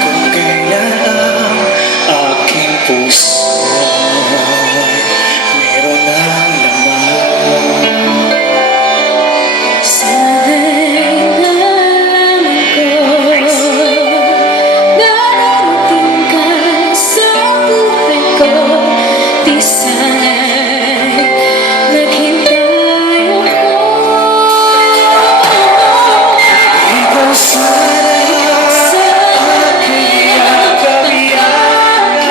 kung kailan ang aking puso meron ng laman. Sana'y nalaman ko darating ka sa buhay ko. Di sana'y naghintay ako. Ikaw sana aking kabiyakan.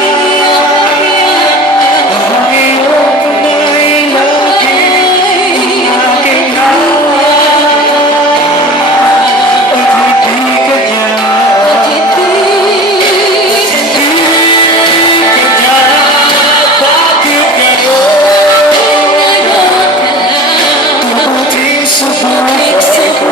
Ang iyong kamay laging aking hawak. At hindi ka niya, bakit ngayon dumating sa buhay ko?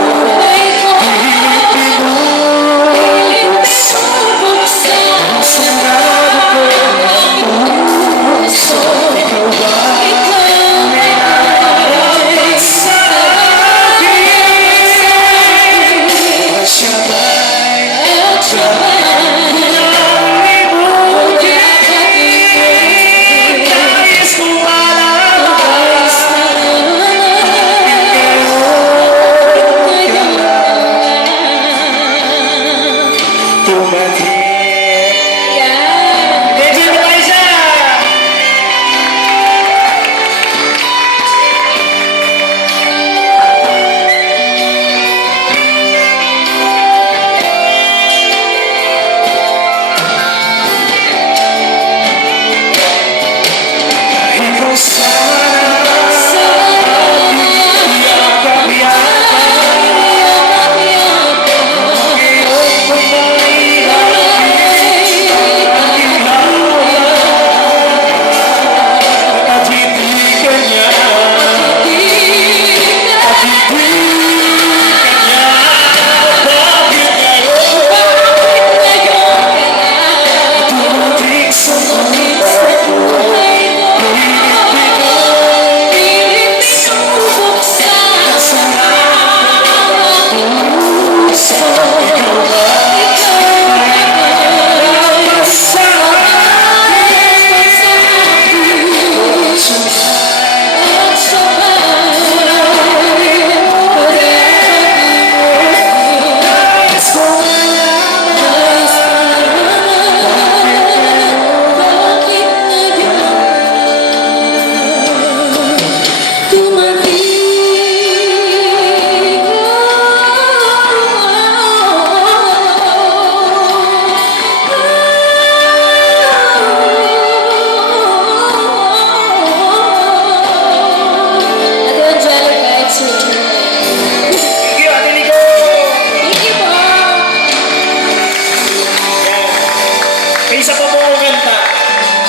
Isa pa po ako kanta,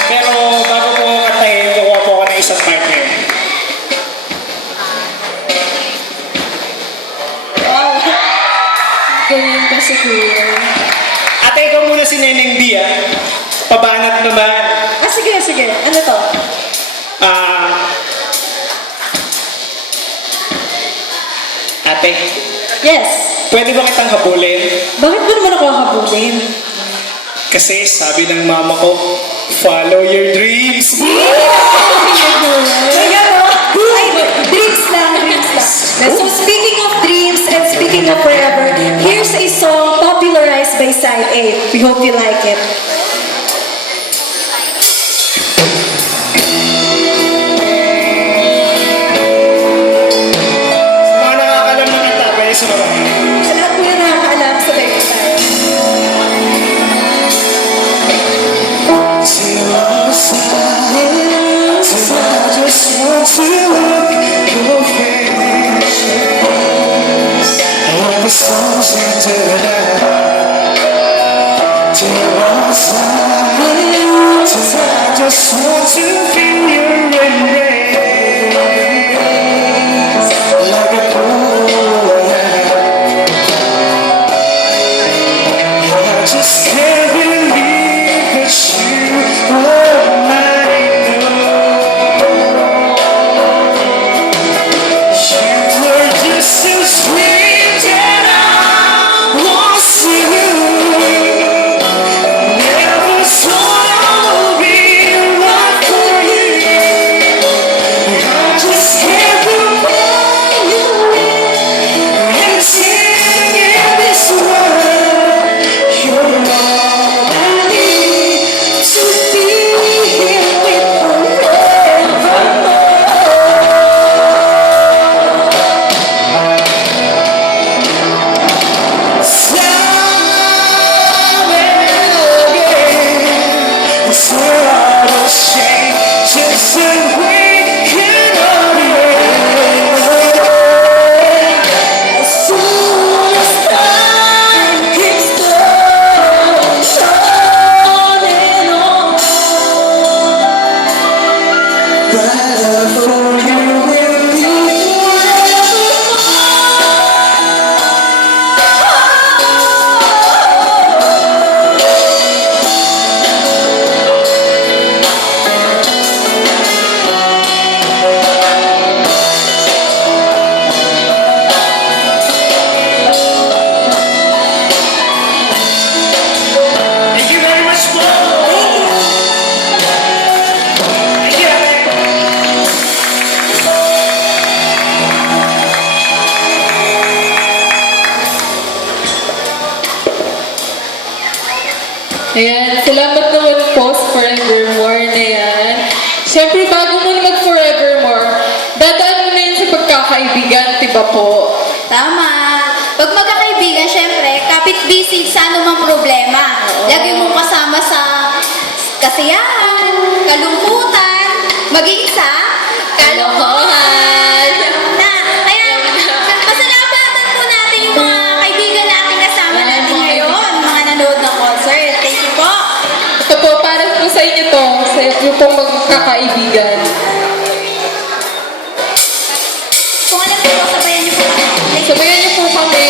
pero bago po ako kantahin, kukuha po ako ng isang partner. Wow. Ganyan kasi kuya. Ate, ikaw muna si Neneng B, ah. Pabanat naman. Sige, sige. Ano to? Ate, Yes. pwede ba kitang habulin? Bakit mo naman ako habulin? Kasi sabi ng mama ko, follow your dreams. Dreams lang, dreams lang. So speaking of dreams and speaking of forever, here's a song popularized by Side A. We hope you like it. Mga nakakalam na kanta, pwede sumabat. Sa lahat po na nakakaalam, sabay ko tayo. Songs into the night. I just want to feel your embrace like a cool night. I just can't believe that you were mine. You were just so sweet and I want you. Ayan, salamat naman po sa Forevermore na yan. Siyempre, bago mo na mag-Forevermore, dadaan mo na yun sa pagkakaibigan, diba po? Tama. Pag magkakaibigan, syempre, kapit busy sa anumang problema. Lagi mong kasama sa kasiyahan, kalungkutan, maging sa kalokohan. Na, kaya, pasalamatan po natin yung mga kaibigan natin kasama natin ngayon, mga nanood ng concert. Thank you po. Ito po, para po sa inyo to, sa inyo pong magkakaibigan. Kung alam niyo po, sabayan niyo po. Sabayan niyo po kami.